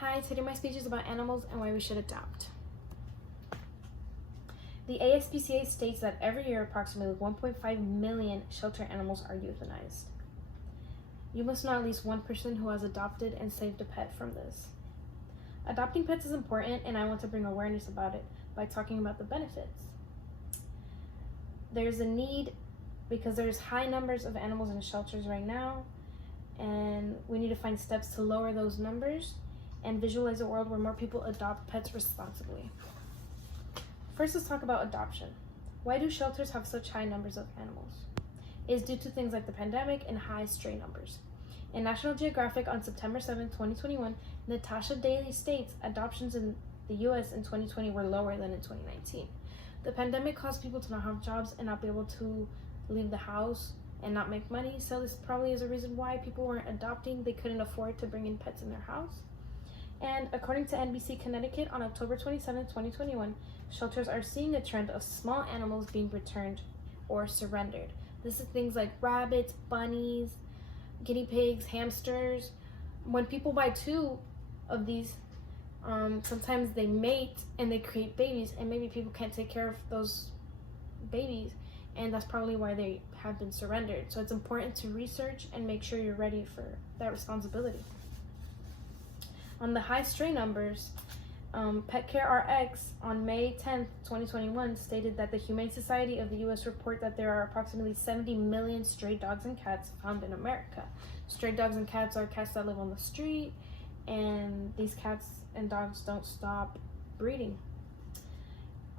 Hi, today my speech is about animals and why we should adopt. The ASPCA states that every year approximately 1.5 million shelter animals are euthanized. You must know at least one person who has adopted and saved a pet from this. Adopting pets is important, and I want to bring awareness about it by talking about the benefits. There's a need because there's high numbers of animals in shelters right now, and we need to find steps to lower those numbers and visualize a world where more people adopt pets responsibly. First, let's talk about adoption. Why do shelters have such high numbers of animals? It is due to things like the pandemic and high stray numbers. In National Geographic on September 7, 2021, Natasha Daly states adoptions in the US in 2020 were lower than in 2019. The pandemic caused people to not have jobs and not be able to leave the house and not make money, so this probably is a reason why people weren't adopting. They couldn't afford to bring in pets in their house. And according to NBC Connecticut on October 27, 2021, shelters are seeing a trend of small animals being returned or surrendered. This is things like rabbits, bunnies, guinea pigs, hamsters. When people buy two of these, sometimes they mate and they create babies, and maybe people can't take care of those babies, and that's probably why they have been surrendered. So it's important to research and make sure you're ready for that responsibility. On the high stray numbers, Pet Care RX on May 10th, 2021 stated that the Humane Society of the U.S. report that there are approximately 70 million stray dogs and cats found in America. Stray dogs and cats are cats that live on the street, and these cats and dogs don't stop breeding.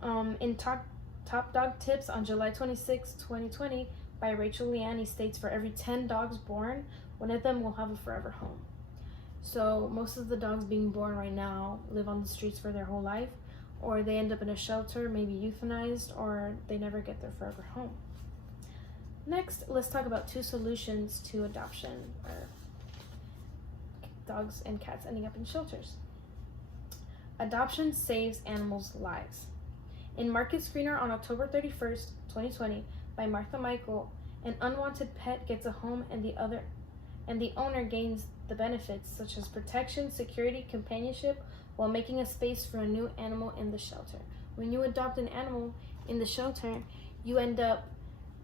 In Top Dog Tips on July 26, 2020 by Rachel Liani states for every 10 dogs born, one of them will have a forever home. So most of the dogs being born right now live on the streets for their whole life, or they end up in a shelter, maybe euthanized, or they never get their forever home. Next, let's talk about two solutions to adoption, or dogs and cats ending up in shelters. Adoption saves animals' lives. In Market Screener on October 31st, 2020 by Martha Michael, an unwanted pet gets a home and the owner gains the benefits such as protection, security, companionship, while making a space for a new animal in the shelter. When you adopt an animal in the shelter, you end up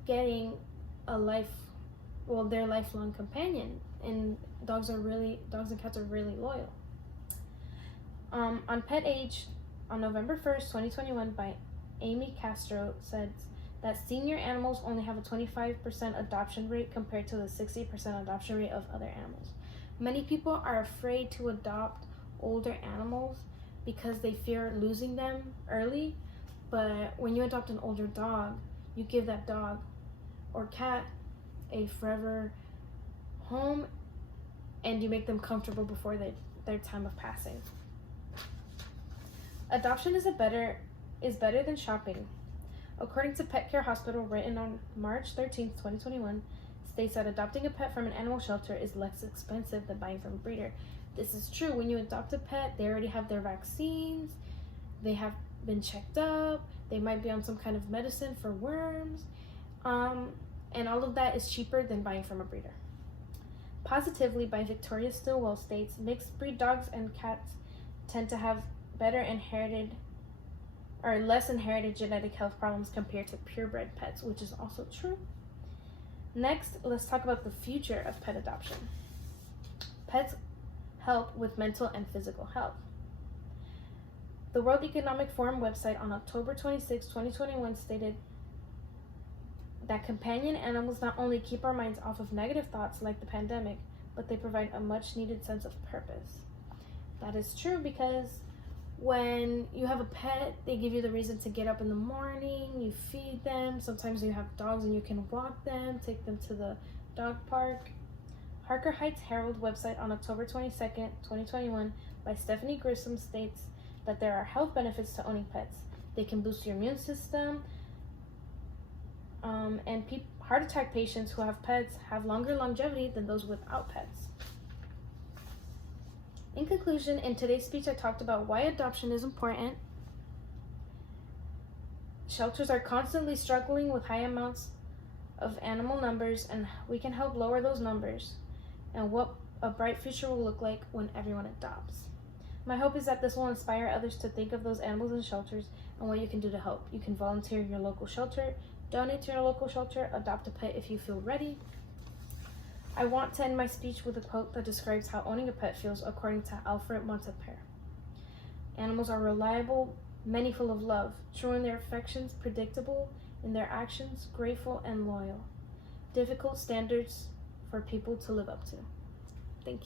getting their lifelong companion. And dogs and cats are really loyal. On Pet Age on November 1st, 2021 by Amy Castro says that senior animals only have a 25% adoption rate compared to the 60% adoption rate of other animals. Many people are afraid to adopt older animals because they fear losing them early, but when you adopt an older dog, you give that dog or cat a forever home, and you make them comfortable before their time of passing. Adoption is better than shopping. According to Pet Care Hospital, written on March 13, 2021, states that adopting a pet from an animal shelter is less expensive than buying from a breeder. This is true. When you adopt a pet, they already have their vaccines, they have been checked up, they might be on some kind of medicine for worms, and all of that is cheaper than buying from a breeder. Positively by Victoria Stillwell states, mixed breed dogs and cats tend to have less inherited genetic health problems compared to purebred pets, which is also true. Next, let's talk about the future of pet adoption. Pets help with mental and physical health. The World Economic Forum website on October 26, 2021 stated that companion animals not only keep our minds off of negative thoughts like the pandemic, but they provide a much needed sense of purpose. That is true because when you have a pet, they give you the reason to get up in the morning, you feed them. Sometimes you have dogs and you can walk them, take them to the dog park. Harker Heights Herald website on October 22nd, 2021 by Stephanie Grissom states that there are health benefits to owning pets. They can boost your immune system, and heart attack patients who have pets have longer longevity than those without pets. In conclusion, in today's speech, I talked about why adoption is important. Shelters are constantly struggling with high amounts of animal numbers, and we can help lower those numbers, and what a bright future will look like when everyone adopts. My hope is that this will inspire others to think of those animals in shelters and what you can do to help. You can volunteer in your local shelter, donate to your local shelter, adopt a pet if you feel ready. I want to end my speech with a quote that describes how owning a pet feels according to Alfred Montpere. Animals are reliable, many full of love, true in their affections, predictable in their actions, grateful and loyal. Difficult standards for people to live up to.